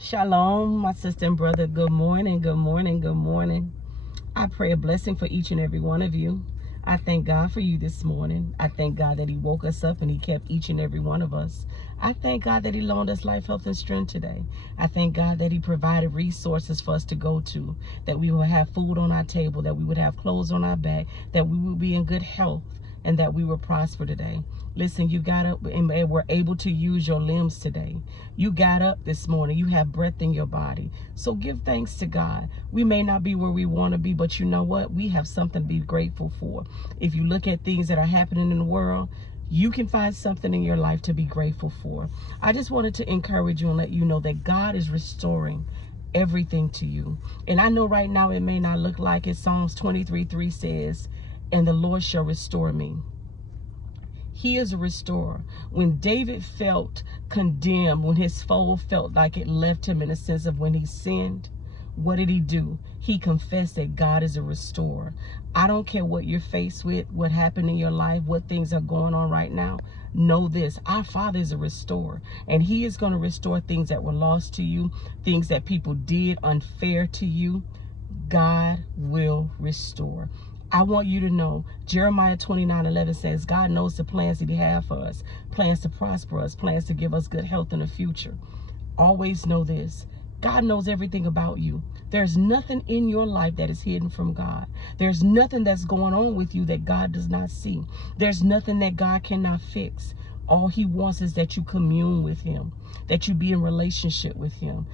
Shalom, my sister and brother. Good morning, good morning, good morning. I pray a blessing for each and every one of you. I thank God for you this morning. I thank God that he woke us up and he kept each and every one of us. I thank God that he loaned us life, health, and strength today. I thank God that he provided resources for us to go to, that we will have food on our table, that we would have clothes on our back, that we will be in good health, and that we will prosper today. Listen, you got up and were able to use your limbs today. You got up this morning. You have breath in your body. So give thanks to God. We may not be where we want to be, but you know what? We have something to be grateful for. If you look at things that are happening in the world, you can find something in your life to be grateful for. I just wanted to encourage you and let you know that God is restoring everything to you. And I know right now it may not look like it. Psalms 23:3 says, and the Lord shall restore me. He is a restorer. When David felt condemned, when his foe felt like it left him in a sense of when he sinned, what did he do? He confessed that God is a restorer. I don't care what you're faced with, what happened in your life, what things are going on right now. Know this, our Father is a restorer, and he is going to restore things that were lost to you, things that people did unfair to you. God will restore. I want you to know, Jeremiah 29:11 says, God knows the plans that he has for us, plans to prosper us, plans to give us good health in the future. Always know this, God knows everything about you. There's nothing in your life that is hidden from God. There's nothing that's going on with you that God does not see. There's nothing that God cannot fix. All he wants is that you commune with him, that you be in relationship with him.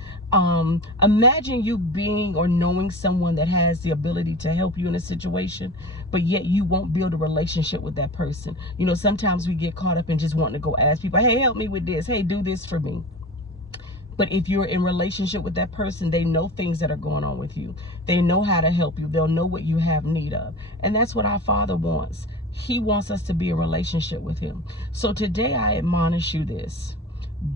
Imagine you being or knowing someone that has the ability to help you in a situation, but yet you won't build a relationship with that person. You know, sometimes we get caught up in just wanting to go ask people, hey, help me with this. Hey, do this for me. But if you're in relationship with that person, they know things that are going on with you. They know how to help you. They'll know what you have need of. And that's what our Father wants. He wants us to be in relationship with him. So today I admonish you this.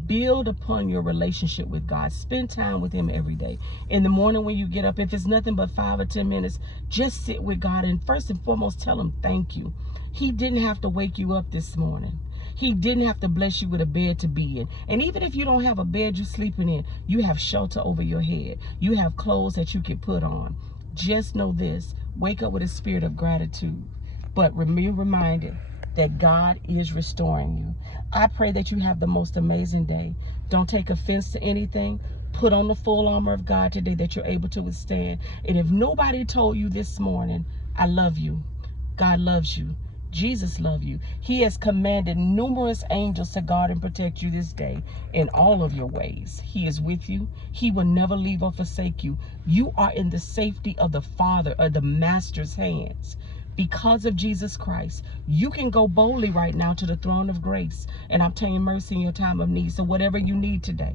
Build upon your relationship with God. Spend time with him every day. In the morning when you get up, if it's nothing but 5 or 10 minutes, just sit with God and first and foremost tell him thank you. He didn't have to wake you up this morning. He didn't have to bless you with a bed to be in. And even if you don't have a bed you're sleeping in, you have shelter over your head. You have clothes that you can put on. Just know this. Wake up with a spirit of gratitude. But be reminded that God is restoring you. I pray that you have the most amazing day. Don't take offense to anything. Put on the full armor of God today that you're able to withstand. And if nobody told you this morning, I love you, God loves you, Jesus loves you. He has commanded numerous angels to guard and protect you this day in all of your ways. He is with you. He will never leave or forsake you. You are in the safety of the Father or the Master's hands. Because of Jesus Christ, you can go boldly right now to the throne of grace and obtain mercy in your time of need. So whatever you need today,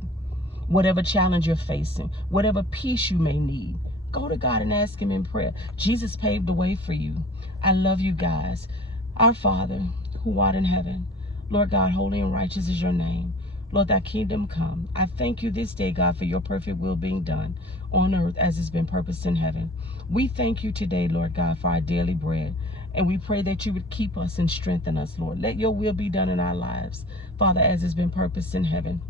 whatever challenge you're facing, whatever peace you may need, go to God and ask him in prayer. Jesus paved the way for you. I love you guys. Our Father, who art in heaven, Lord God, holy and righteous is your name. Lord, thy kingdom come. I thank you this day, God, for your perfect will being done on earth as it's been purposed in heaven. We thank you today, Lord God, for our daily bread. And we pray that you would keep us and strengthen us, Lord. Let your will be done in our lives, Father, as it's been purposed in heaven.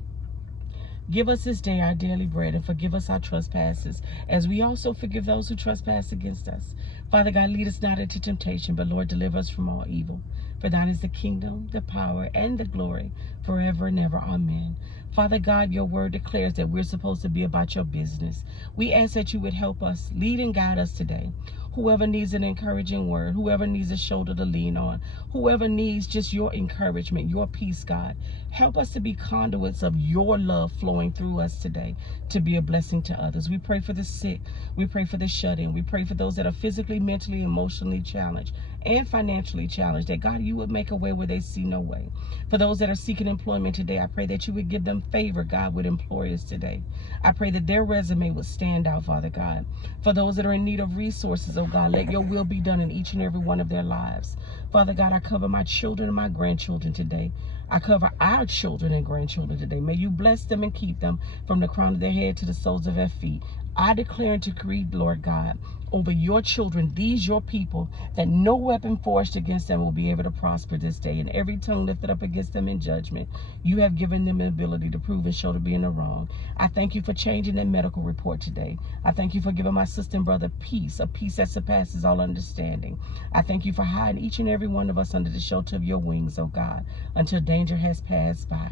Give us this day our daily bread, and forgive us our trespasses, as we also forgive those who trespass against us. Father God, lead us not into temptation, but Lord, deliver us from all evil. For thine is the kingdom, the power, and the glory, forever and ever. Amen. Father God, your word declares that we're supposed to be about your business. We ask that you would help us, lead and guide us today. Whoever needs an encouraging word, whoever needs a shoulder to lean on, whoever needs just your encouragement, your peace, God, help us to be conduits of your love flowing through us today to be a blessing to others. We pray for the sick. We pray for the shut-in. We pray for those that are physically, mentally, emotionally challenged and financially challenged, that God, you would make a way where they see no way. For those that are seeking employment today, I pray that you would give them favor, God, with employers today. I pray that their resume would stand out, Father God. For those that are in need of resources, oh God, let your will be done in each and every one of their lives. Father God, I cover my children and my grandchildren today. I cover our children and grandchildren today. May you bless them and keep them from the crown of their head to the soles of their feet. I declare and decree, Lord God, over your children, these your people, that no weapon forged against them will be able to prosper this day. And every tongue lifted up against them in judgment, you have given them the ability to prove and show to be in the wrong. I thank you for changing their medical report today. I thank you for giving my sister and brother peace, a peace that surpasses all understanding. I thank you for hiding each and every one of us under the shelter of your wings, oh God, until danger has passed by.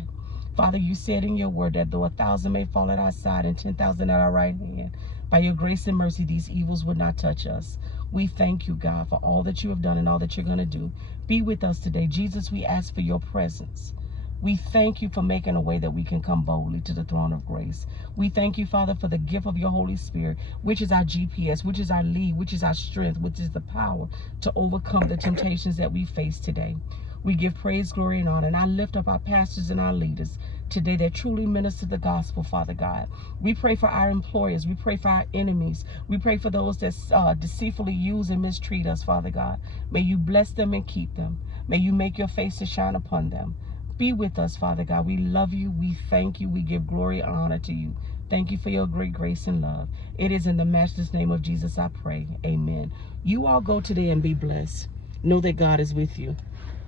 Father, you said in your word that though 1,000 may fall at our side and 10,000 at our right hand, by your grace and mercy, these evils would not touch us. We thank you, God, for all that you have done and all that you're going to do. Be with us today. Jesus, we ask for your presence. We thank you for making a way that we can come boldly to the throne of grace. We thank you, Father, for the gift of your Holy Spirit, which is our GPS, which is our lead, which is our strength, which is the power to overcome the temptations that we face today. We give praise, glory, and honor. And I lift up our pastors and our leaders today that truly minister the gospel, Father God. We pray for our employers. We pray for our enemies. We pray for those that deceitfully use and mistreat us, Father God. May you bless them and keep them. May you make your face to shine upon them. Be with us, Father God. We love you. We thank you. We give glory and honor to you. Thank you for your great grace and love. It is in the matchless name of Jesus I pray. Amen. You all go today and be blessed. Know that God is with you.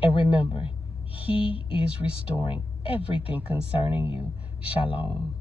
And remember, he is restoring everything concerning you. Shalom.